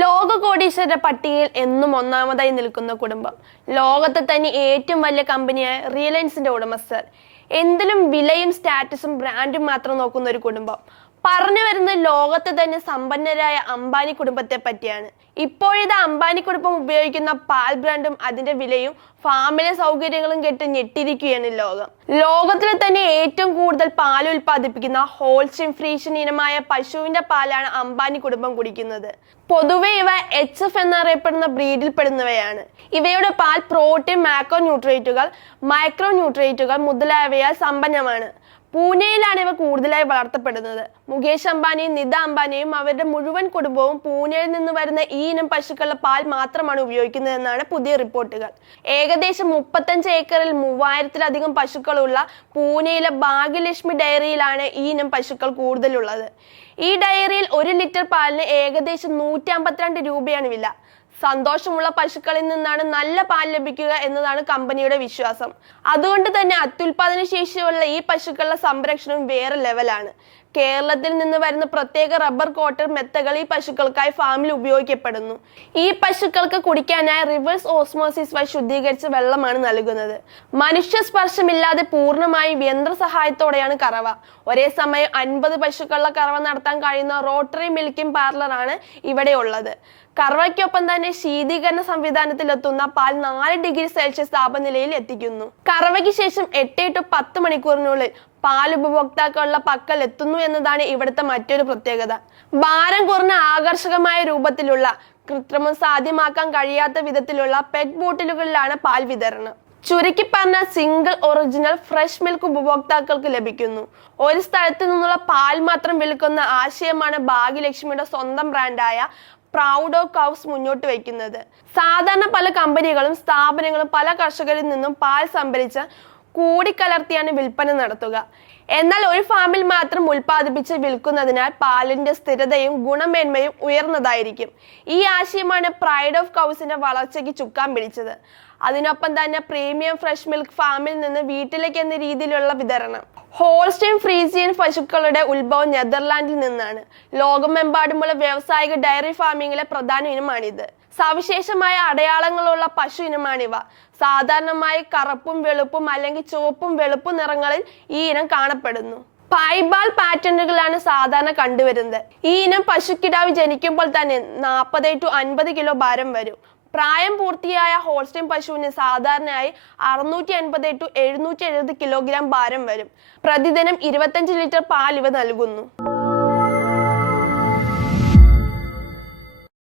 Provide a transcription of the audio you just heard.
ലോക കോടീശ്വര പട്ടികയിൽ എന്നും ഒന്നാമതായി നിൽക്കുന്ന കുടുംബം. ലോകത്തെ തന്നെ ഏറ്റവും വലിയ കമ്പനിയായ റിലയൻസിന്റെ ഉടമസ്ഥർ. എന്തിലും വിലയും സ്റ്റാറ്റസും ബ്രാൻഡും മാത്രം നോക്കുന്ന ഒരു കുടുംബം. പറഞ്ഞു വരുന്നത് ലോകത്തെ തന്നെ സമ്പന്നരായ അംബാനി കുടുംബത്തെ പറ്റിയാണ്. ഇപ്പോഴത്തെ അംബാനി കുടുംബം ഉപയോഗിക്കുന്ന പാൽ ബ്രാൻഡും അതിന്റെ വിലയും ഫാമിലെ സൗകര്യങ്ങളും കേട്ട് ഞെട്ടിരിക്കുകയാണ് ലോകം. ലോകത്തിലെ തന്നെ ഏറ്റവും കൂടുതൽ പാൽ ഉൽപ്പാദിപ്പിക്കുന്ന ഹോൾസിൻ ഫ്രീഷൻ ഇനമായ പശുവിന്റെ പാലാണ് അംബാനി കുടുംബം കുടിക്കുന്നത്. പൊതുവെ ഇവ എച്ച് എഫ് എന്നറിയപ്പെടുന്ന ബ്രീഡിൽ പെടുന്നവയാണ്. ഇവയുടെ പാൽ പ്രോട്ടീൻ മാക്രോ ന്യൂട്രേറ്റുകൾ മൈക്രോ ന്യൂട്രേറ്റുകൾ മുതലായവയാൽ സമ്പന്നമാണ്. പൂനെയിലാണ് ഇവ കൂടുതലായി വളർത്തപ്പെടുന്നത്. മുകേഷ് അംബാനിയും നിത അംബാനിയും അവരുടെ മുഴുവൻ കുടുംബവും പൂനെയിൽ നിന്ന് വരുന്ന ഈ ഇനം പശുക്കളുടെ പാൽ മാത്രമാണ് ഉപയോഗിക്കുന്നതെന്നാണ് പുതിയ റിപ്പോർട്ടുകൾ. ഏകദേശം മുപ്പത്തഞ്ച് ഏക്കറിൽ മൂവായിരത്തിലധികം പശുക്കളുള്ള പൂനെയിലെ ഭാഗ്യലക്ഷ്മി ഡയറിയിലാണ് ഈ ഇനം പശുക്കൾ കൂടുതലുള്ളത്. ഈ ഡയറിയിൽ ഒരു ലിറ്റർ പാലിന് ഏകദേശം നൂറ്റി രൂപയാണ് വില. സന്തോഷമുള്ള പശുക്കളിൽ നിന്നാണ് നല്ല പാൽ ലഭിക്കുക എന്നതാണ് കമ്പനിയുടെ വിശ്വാസം. അതുകൊണ്ട് തന്നെ അത്യുൽപാദന ശേഷിയുള്ള ഈ പശുക്കളുടെ സംരക്ഷണം വേറെ ലെവലാണ് കേരളത്തിൽ നിന്ന് വരുന്ന പ്രത്യേക റബ്ബർ കോട്ടർ മെത്തകൾ ഈ പശുക്കൾക്കായി ഫാമിൽ ഉപയോഗിക്കപ്പെടുന്നു. ഈ പശുക്കൾക്ക് കുടിക്കാനായി റിവേഴ്സ് ഓസ്മോസിസ് വഴി ശുദ്ധീകരിച്ച വെള്ളമാണ് നൽകുന്നത്. മനുഷ്യ സ്പർശമില്ലാതെ പൂർണമായും യന്ത്ര സഹായത്തോടെയാണ് കറവ. ഒരേ സമയം അൻപത് പശുക്കളുടെ കറവ നടത്താൻ കഴിയുന്ന റോട്ടറി മിൽക്കിംഗ് പാർലറാണ് ഇവിടെ ഉള്ളത്. കറവയ്ക്കൊപ്പം തന്നെ ശീതീകരണ സംവിധാനത്തിലെത്തുന്ന പാൽ നാല് ഡിഗ്രി സെൽഷ്യസ് താപനിലയിൽ എത്തിക്കുന്നു. കറവയ്ക്ക് ശേഷം എട്ട് ടു പത്ത് മണിക്കൂറിനുള്ളിൽ പാൽ ഉപഭോക്താക്കളുടെ പക്കൽ എത്തുന്നു എന്നതാണ് ഇവിടുത്തെ മറ്റൊരു പ്രത്യേകത. ഭാരം കുറഞ്ഞ ആകർഷകമായ രൂപത്തിലുള്ള കൃത്രിമം സാധ്യമാക്കാൻ കഴിയാത്ത വിധത്തിലുള്ള പെറ്റ് ബോട്ടിലുകളിലാണ് പാൽ വിതരണം. ചുരുക്കി പറഞ്ഞ സിംഗിൾ ഒറിജിനൽ ഫ്രഷ് മിൽക്ക് ഉപഭോക്താക്കൾക്ക് ലഭിക്കുന്നു. ഒരു സ്ഥലത്തു നിന്നുള്ള പാൽ മാത്രം വിൽക്കുന്ന ആശയമാണ് ഭാഗ്യലക്ഷ്മിയുടെ സ്വന്തം ബ്രാൻഡായ പ്രൗഡോ കൗസ് മുന്നോട്ട് വയ്ക്കുന്നത് സാധാരണ പല കമ്പനികളും സ്ഥാപനങ്ങളും പല കർഷകരിൽ നിന്നും പാൽ സംഭരിച്ച് കൂടിക്കലർത്തിയാണ് വിൽപ്പന നടത്തുക. എന്നാൽ ഒരു ഫാമിൽ മാത്രം ഉൽപ്പാദിപ്പിച്ച് വിൽക്കുന്നതിനാൽ പാലിന്റെ സ്ഥിരതയും ഗുണമേന്മയും ഉയർന്നതായിരിക്കും. ഈ ആശയമാണ് പ്രൈഡ് ഓഫ് കൗസിന്റെ വളർച്ചയ്ക്ക് ചുക്കാൻ പിടിച്ചത്. അതിനൊപ്പം തന്നെ പ്രീമിയം ഫ്രഷ് മിൽക്ക് ഫാമിൽ നിന്ന് വീട്ടിലേക്ക് എന്ന രീതിയിലുള്ള വിതരണം. ഹോൾസ്റ്റൈൻ ഫ്രീസിയൻ പശുക്കളുടെ ഉത്ഭവം നെതർലാൻഡിൽ നിന്നാണ്. ലോകമെമ്പാടുമുള്ള വ്യാവസായിക ഡയറി ഫാമിങ്ങിലെ പ്രധാന ഇനമാണിത്. സവിശേഷമായ അടയാളങ്ങളുള്ള പശു ഇനമാണിവ. സാധാരണമായി കറുപ്പും വെളുപ്പും അല്ലെങ്കിൽ ചുവപ്പും വെളുപ്പും നിറങ്ങളിൽ ഈ ഇനം കാണപ്പെടുന്നു. പൈബാൽ പാറ്റേണുകളാണ് സാധാരണ കണ്ടുവരുന്നത്. ഈ ഇനം പശുക്കിടാവ് ജനിക്കുമ്പോൾ തന്നെ നാൽപ്പത് ടു അൻപത് കിലോ ഭാരം വരും. പ്രായം പൂർത്തിയായ ഹോൾസ്റ്റൈൻ പശുവിന് സാധാരണയായി അറുന്നൂറ്റി അൻപത് ടു എഴുന്നൂറ്റി എഴുപത് കിലോഗ്രാം ഭാരം വരും. പ്രതിദിനം ഇരുപത്തഞ്ച് ലിറ്റർ പാൽ ഇവ നൽകുന്നു.